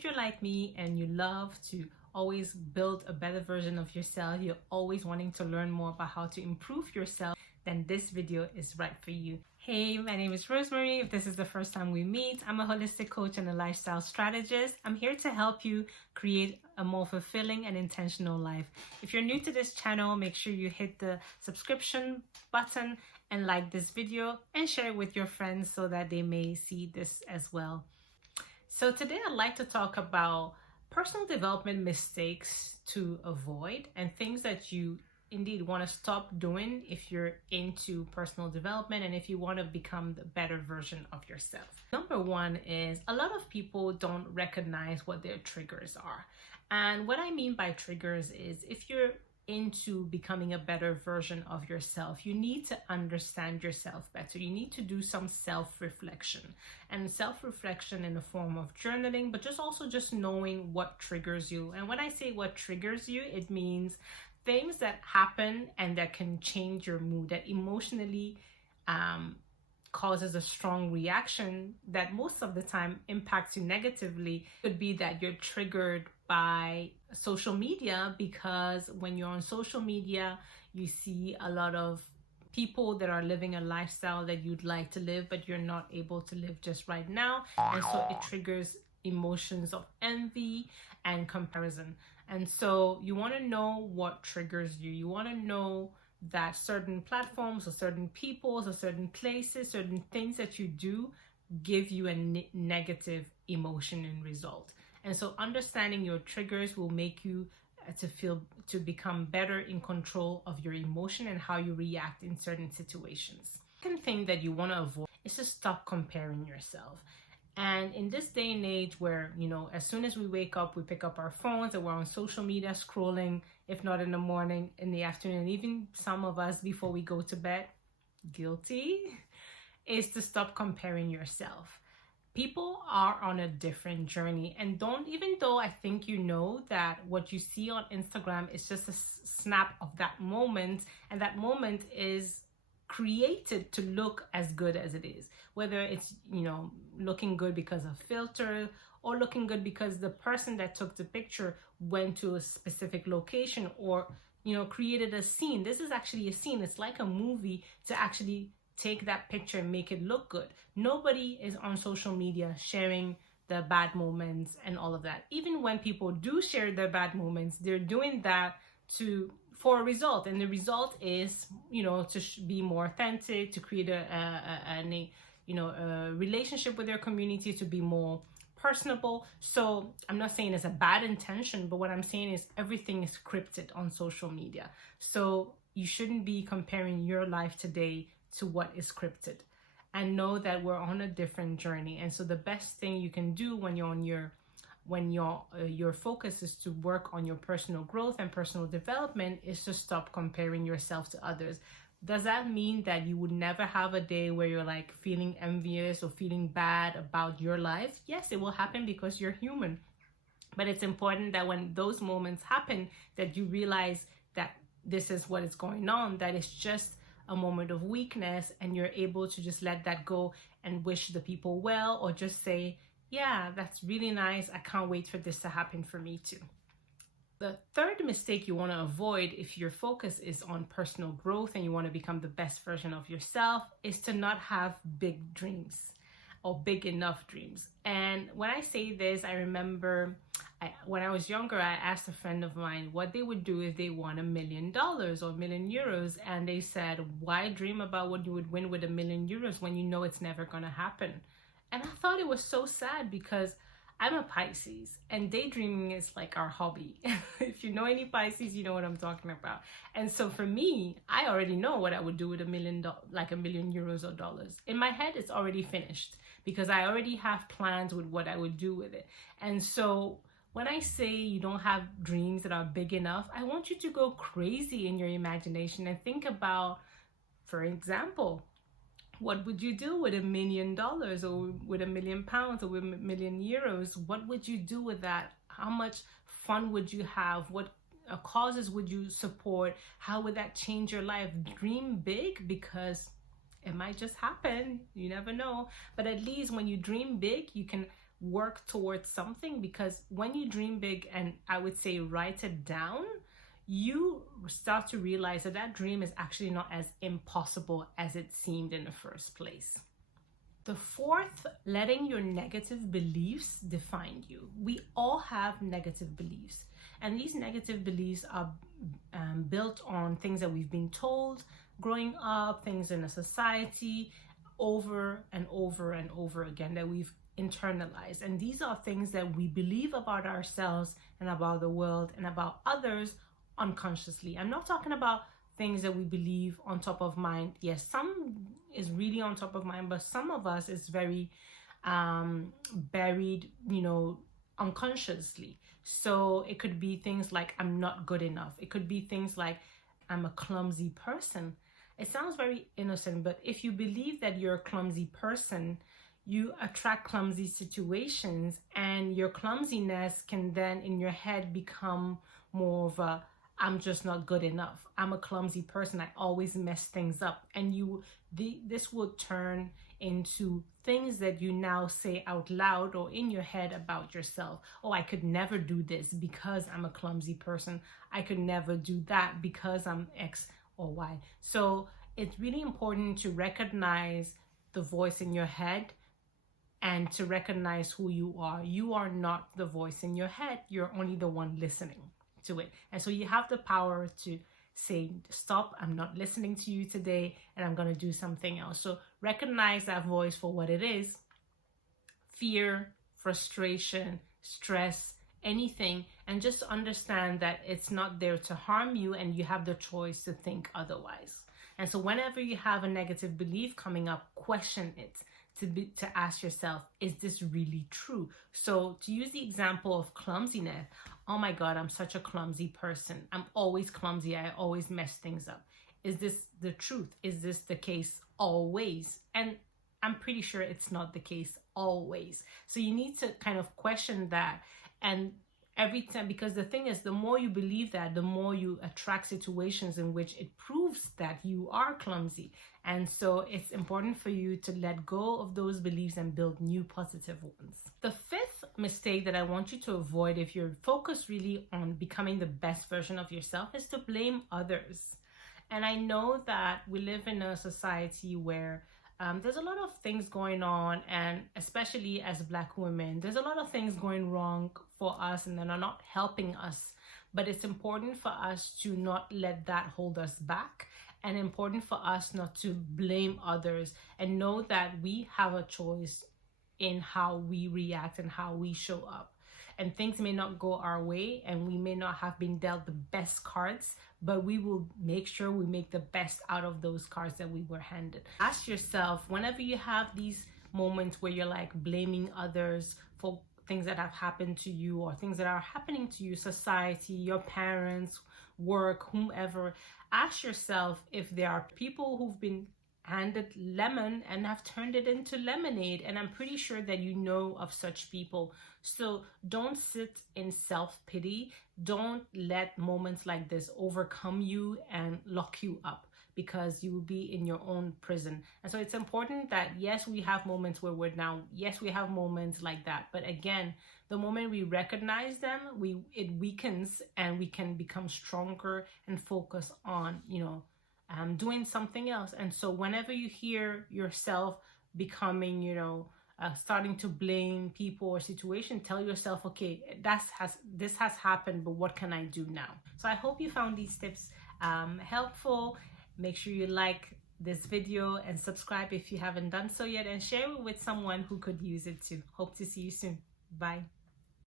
if you're like me and you love to always build a better version of yourself, you're always wanting to learn more about how to improve yourself, then this video is right for you. Hey, my name is Rosemary. If this is the first time we meet, I'm a holistic coach and a lifestyle strategist. I'm here to help you create a more fulfilling and intentional life. If you're new to this channel, make sure you hit the subscription button and like this video and share it with your friends so that they may see this as well. So today I'd like to talk about personal development mistakes to avoid and things that you indeed want to stop doing if you're into personal development and if you want to become the better version of yourself. Number one is a lot of people don't recognize what their triggers are. And what I mean by triggers is if you're into becoming a better version of yourself, you need to understand yourself better. You need to do some self-reflection, and self-reflection in the form of journaling, but just knowing what triggers you. And when I say what triggers you, it means things that happen and that can change your mood, that emotionally causes a strong reaction that most of the time impacts you negatively. It could be that you're triggered by social media, because when you're on social media, you see a lot of people that are living a lifestyle that you'd like to live, but you're not able to live just right now. And so it triggers emotions of envy and comparison. And so you want to know what triggers you. You want to know that certain platforms or certain people or certain places, certain things that you do give you a negative emotion and result. And so understanding your triggers will make you to become better in control of your emotion and how you react in certain situations. Second thing that you want to avoid is to stop comparing yourself. And in this day and age where, as soon as we wake up, we pick up our phones and we're on social media scrolling, if not in the morning, in the afternoon, even some of us before we go to bed, guilty, is to stop comparing yourself. People are on a different journey, and even though I think that what you see on Instagram is just a snap of that moment, and that moment is created to look as good as it is, whether it's looking good because of filter or looking good because the person that took the picture went to a specific location or created a scene. This is actually a scene. It's like a movie to actually take that picture and make it look good. Nobody is on social media sharing the bad moments and all of that. Even when people do share their bad moments, they're doing that for a result, and the result is to be more authentic, to create a relationship with their community, to be more personable. So I'm not saying it's a bad intention, but what I'm saying is everything is scripted on social media. So you shouldn't be comparing your life today to what is scripted, and know that we're on a different journey. And so the best thing you can do when your focus is to work on your personal growth and personal development is to stop comparing yourself to others. Does that mean that you would never have a day where you're like feeling envious or feeling bad about your life? Yes, it will happen because you're human. But it's important that when those moments happen, that you realize that this is what is going on, that it's just a moment of weakness, and you're able to just let that go and wish the people well, or just say, yeah, that's really nice. I can't wait for this to happen for me too. The third mistake you want to avoid if your focus is on personal growth and you want to become the best version of yourself is to not have big dreams or big enough dreams. And when I say this, I remember when I was younger, I asked a friend of mine what they would do if they won $1 million or €1 million. And they said, why dream about what you would win with €1 million when you know it's never going to happen? And I thought it was so sad because I'm a Pisces and daydreaming is like our hobby. If you know any Pisces, you know what I'm talking about. And so for me, I already know what I would do with €1 million, like €1 million or dollars. In my head, it's already finished because I already have plans with what I would do with it. And so when I say you don't have dreams that are big enough, I want you to go crazy in your imagination and think about, for example, what would you do with $1 million or with £1 million or with €1 million? What would you do with that? How much fun would you have? What causes would you support? How would that change your life? Dream big, because it might just happen. You never know. But at least when you dream big, you can work towards something, because when you dream big, and I would say write it down, you start to realize that that dream is actually not as impossible as it seemed in the first place. The fourth, letting your negative beliefs define you. We all have negative beliefs, and these negative beliefs are built on things that we've been told growing up, things in a society, over and over and over again, that we've internalized. And these are things that we believe about ourselves and about the world and about others unconsciously. I'm not talking about things that we believe on top of mind. Yes, some is really on top of mind, but some of us is very buried, unconsciously. So it could be things like, I'm not good enough. It could be things like, I'm a clumsy person. It sounds very innocent, but if you believe that you're a clumsy person, you attract clumsy situations, and your clumsiness can then in your head become more of a, I'm just not good enough. I'm a clumsy person. I always mess things up. And this will turn into things that you now say out loud or in your head about yourself. Oh, I could never do this because I'm a clumsy person. I could never do that because I'm X or Y. So it's really important to recognize the voice in your head and to recognize who you are. You are not the voice in your head. You're only the one listening to it. And so you have the power to say, stop, I'm not listening to you today, and I'm going to do something else. So recognize that voice for what it is: fear, frustration, stress, anything, and just understand that it's not there to harm you, and you have the choice to think otherwise. And so whenever you have a negative belief coming up, question it, to ask yourself, is this really true? So to use the example of clumsiness, oh my God, I'm such a clumsy person. I'm always clumsy. I always mess things up. Is this the truth? Is this the case always? And I'm pretty sure it's not the case always. So you need to kind of question that. And every time, because the thing is, the more you believe that, the more you attract situations in which it proves that you are clumsy. And so it's important for you to let go of those beliefs and build new positive ones. The fifth mistake that I want you to avoid, if you're focused really on becoming the best version of yourself, is to blame others. And I know that we live in a society where there's a lot of things going on, and especially as Black women, there's a lot of things going wrong for us and that are not helping us. But it's important for us to not let that hold us back, and important for us not to blame others, and know that we have a choice in how we react and how we show up. And things may not go our way, and we may not have been dealt the best cards, but we will make sure we make the best out of those cards that we were handed. Ask yourself, whenever you have these moments where you're like blaming others for things that have happened to you or things that are happening to you, society, your parents, work, whomever, ask yourself if there are people who've been handed lemon and have turned it into lemonade. And I'm pretty sure that you know of such people. So don't sit in self-pity. Don't let moments like this overcome you and lock you up, because you will be in your own prison. And so it's important that, yes, we have moments where we're down. Yes, we have moments like that. But again, the moment we recognize them, it weakens, and we can become stronger and focus on, doing something else. And so whenever you hear yourself becoming, starting to blame people or situation, tell yourself, okay, this has happened, but what can I do now? So I hope you found these tips helpful. Make sure you like this video and subscribe if you haven't done so yet, and share it with someone who could use it too. Hope to see you soon. Bye.